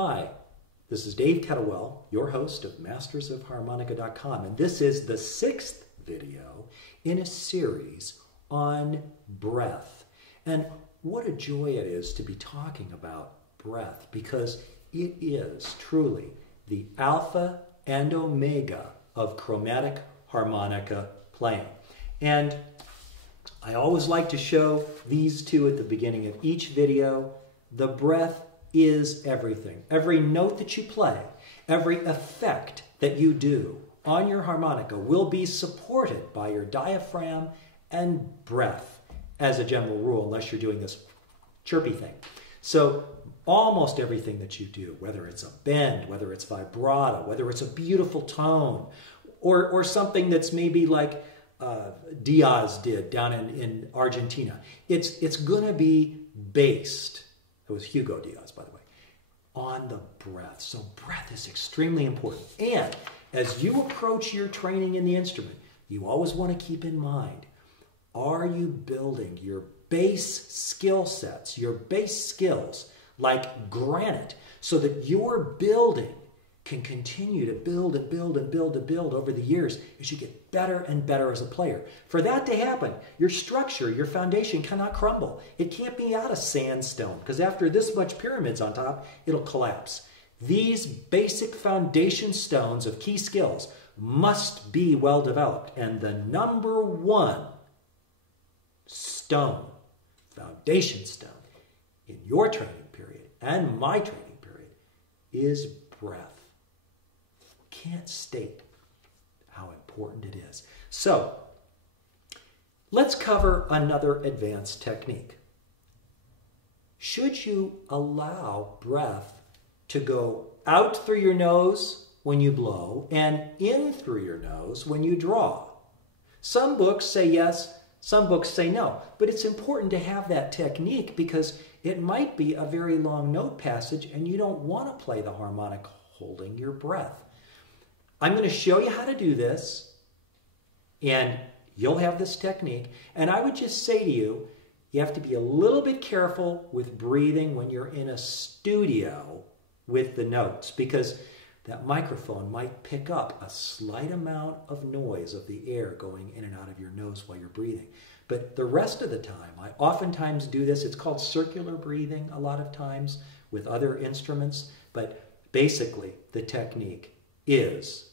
Hi, this is Dave Kettlewell, your host of mastersofharmonica.com, and this is the 6th video in a series on breath. And what a joy it is to be talking about breath, because it is truly the alpha and omega of chromatic harmonica playing. And I always like to show these two at the beginning of each video. The breath is everything. Every note that you play, every effect that you do on your harmonica will be supported by your diaphragm and breath as a general rule, unless you're doing this chirpy thing. So almost everything that you do, whether it's a bend, whether it's vibrato, whether it's a beautiful tone, or something that's maybe like Diaz did down in Argentina, it's going to be based, it was Hugo Diaz, by the way, on the breath. So breath is extremely important. And as you approach your training in the instrument, you always want to keep in mind, are you building your base skill sets, your base skills like granite, so that your building can continue to build and build and build and build over the years as you get better and better as a player. For that to happen, your structure, your foundation cannot crumble. It can't be out of sandstone, because after this much pyramids on top, it'll collapse. These basic foundation stones of key skills must be well developed. And the number one stone, foundation stone, in your training period and my training period is breath. Can't state how important it is. So let's cover another advanced technique. Should you allow breath to go out through your nose when you blow and in through your nose when you draw? Some books say yes, some books say no, but it's important to have that technique because it might be a very long note passage and you don't want to play the harmonic holding your breath. I'm going to show you how to do this, and you'll have this technique. And I would just say to you, you have to be a little bit careful with breathing when you're in a studio with the notes, because that microphone might pick up a slight amount of noise of the air going in and out of your nose while you're breathing. But the rest of the time, I oftentimes do this. It's called circular breathing a lot of times with other instruments. But basically, the technique is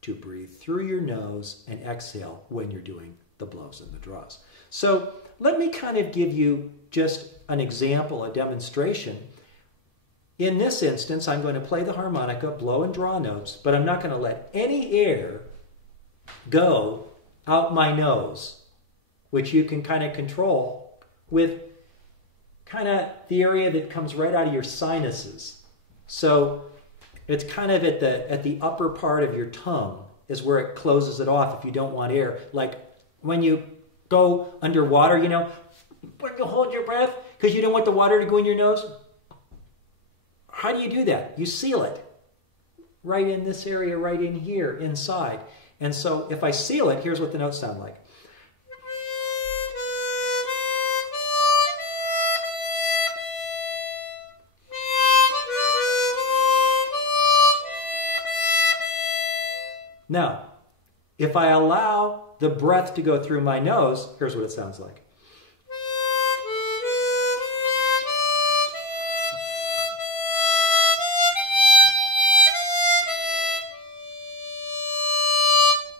to breathe through your nose and exhale when you're doing the blows and the draws. So let me kind of give you just an example, a demonstration. In this instance, I'm going to play the harmonica, blow and draw notes, but I'm not going to let any air go out my nose, which you can kind of control with kind of the area that comes right out of your sinuses. So it's kind of at the upper part of your tongue is where it closes it off if you don't want air. Like when you go underwater, you know, when you hold your breath because you don't want the water to go in your nose. How do you do that? You seal it right in this area, right in here, inside. And so if I seal it, here's what the notes sound like. Now, if I allow the breath to go through my nose, here's what it sounds like.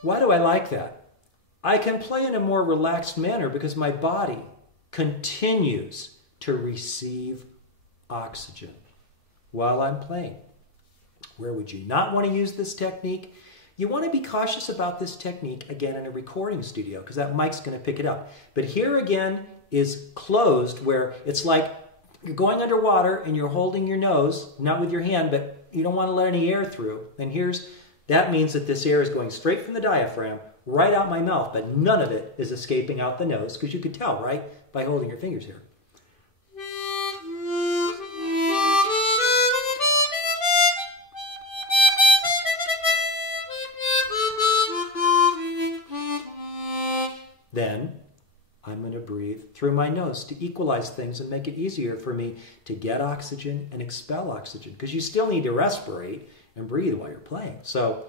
Why do I like that? I can play in a more relaxed manner because my body continues to receive oxygen while I'm playing. Where would you not want to use this technique? You want to be cautious about this technique, again, in a recording studio, because that mic's going to pick it up. But here again is closed, where it's like you're going underwater and you're holding your nose, not with your hand, but you don't want to let any air through. And that means that this air is going straight from the diaphragm, right out my mouth, but none of it is escaping out the nose, because you could tell, right, by holding your fingers here. Then I'm going to breathe through my nose to equalize things and make it easier for me to get oxygen and expel oxygen, because you still need to respirate and breathe while you're playing. So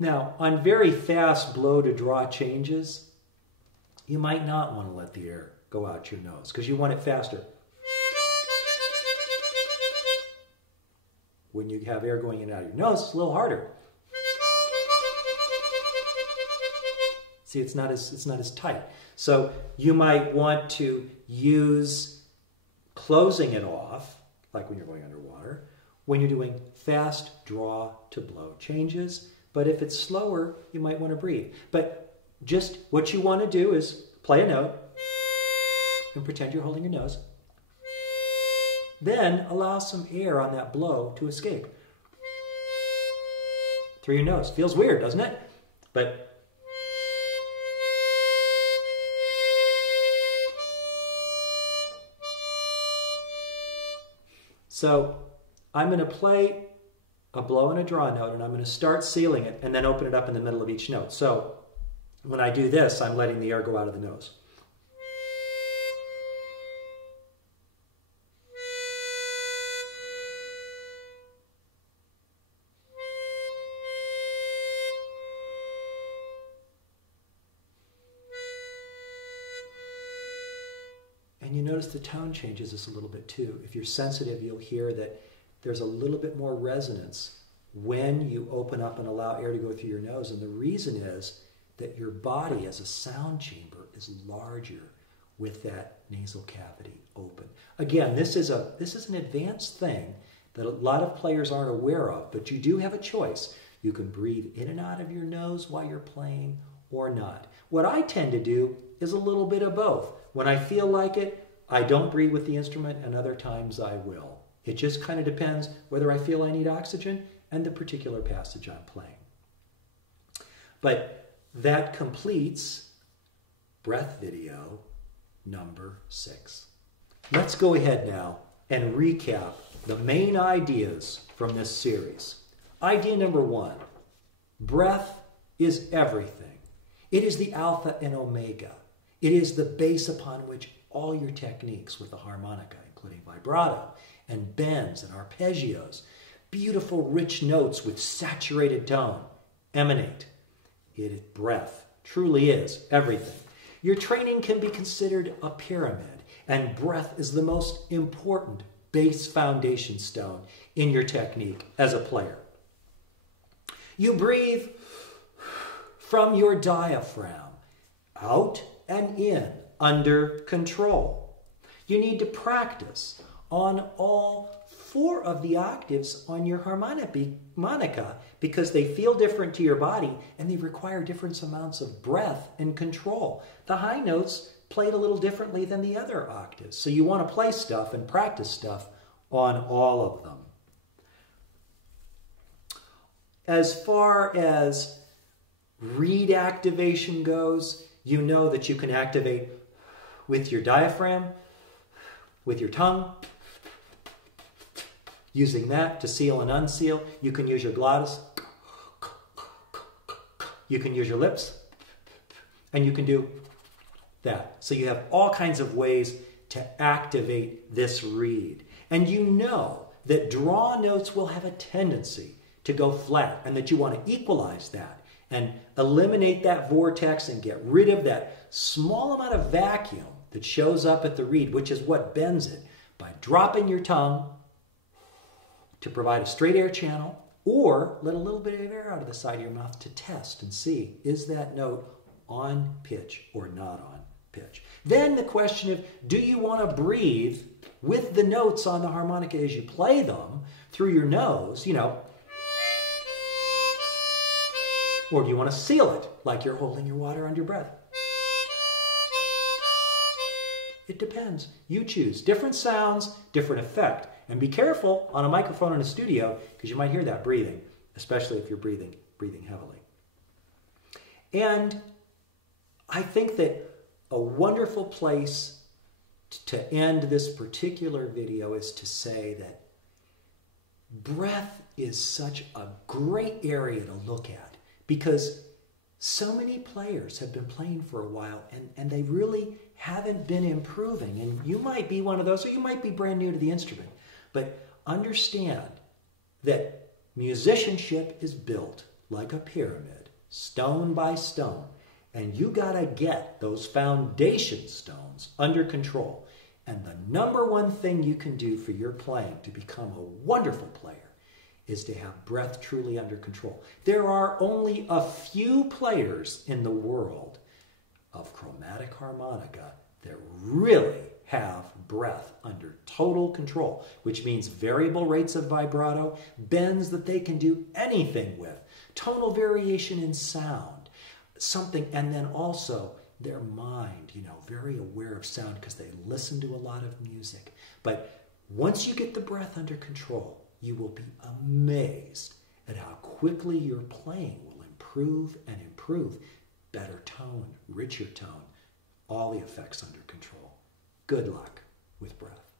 now, on very fast blow to draw changes, you might not want to let the air go out your nose because you want it faster. When you have air going in and out of your nose, it's a little harder. See, it's not as tight. So you might want to use closing it off, like when you're going underwater, when you're doing fast draw to blow changes. But if it's slower, you might want to breathe. But just what you want to do is play a note and pretend you're holding your nose. Then allow some air on that blow to escape through your nose. Feels weird, doesn't it? But so I'm going to play a blow and a draw note, and I'm going to start sealing it and then open it up in the middle of each note. So when I do this, I'm letting the air go out of the nose. And you notice the tone changes this a little bit too. If you're sensitive, you'll hear that there's a little bit more resonance when you open up and allow air to go through your nose. And the reason is that your body as a sound chamber is larger with that nasal cavity open. Again, this is an advanced thing that a lot of players aren't aware of, but you do have a choice. You can breathe in and out of your nose while you're playing or not. What I tend to do is a little bit of both. When I feel like it, I don't breathe with the instrument, and other times I will. It just kind of depends whether I feel I need oxygen and the particular passage I'm playing. But that completes breath video number 6. Let's go ahead now and recap the main ideas from this series. Idea number 1, breath is everything. It is the alpha and omega. It is the base upon which all your techniques with the harmonica, including vibrato and bends and arpeggios, beautiful rich notes with saturated tone, emanate. Breath truly is everything. Your training can be considered a pyramid, and breath is the most important base foundation stone in your technique as a player. You breathe from your diaphragm, out and in, under control. You need to practice on all 4 of the octaves on your harmonica because they feel different to your body and they require different amounts of breath and control. The high notes played a little differently than the other octaves, so you want to play stuff and practice stuff on all of them. As far as reed activation goes, you know that you can activate with your diaphragm, with your tongue, using that to seal and unseal. You can use your glottis. You can use your lips. And you can do that. So you have all kinds of ways to activate this reed. And you know that draw notes will have a tendency to go flat and that you want to equalize that and eliminate that vortex and get rid of that small amount of vacuum that shows up at the reed, which is what bends it, by dropping your tongue to provide a straight air channel, or let a little bit of air out of the side of your mouth to test and see, is that note on pitch or not on pitch? Then the question of, do you want to breathe with the notes on the harmonica as you play them through your nose, or do you want to seal it like you're holding your water under your breath? It depends. You choose. Different sounds, different effect. And be careful on a microphone in a studio because you might hear that breathing, especially if you're breathing heavily. And I think that a wonderful place to end this particular video is to say that breath is such a great area to look at, because so many players have been playing for a while and they really haven't been improving. And you might be one of those, or you might be brand new to the instrument. But understand that musicianship is built like a pyramid, stone by stone. And you got to get those foundation stones under control. And the number one thing you can do for your playing to become a wonderful player is to have breath truly under control. There are only a few players in the world of chromatic harmonica that really have breath under total control, which means variable rates of vibrato, bends that they can do anything with, tonal variation in sound, something, and then also their mind, very aware of sound because they listen to a lot of music. But once you get the breath under control, you will be amazed at how quickly your playing will improve and improve. Better tone, richer tone, all the effects under control. Good luck with breath.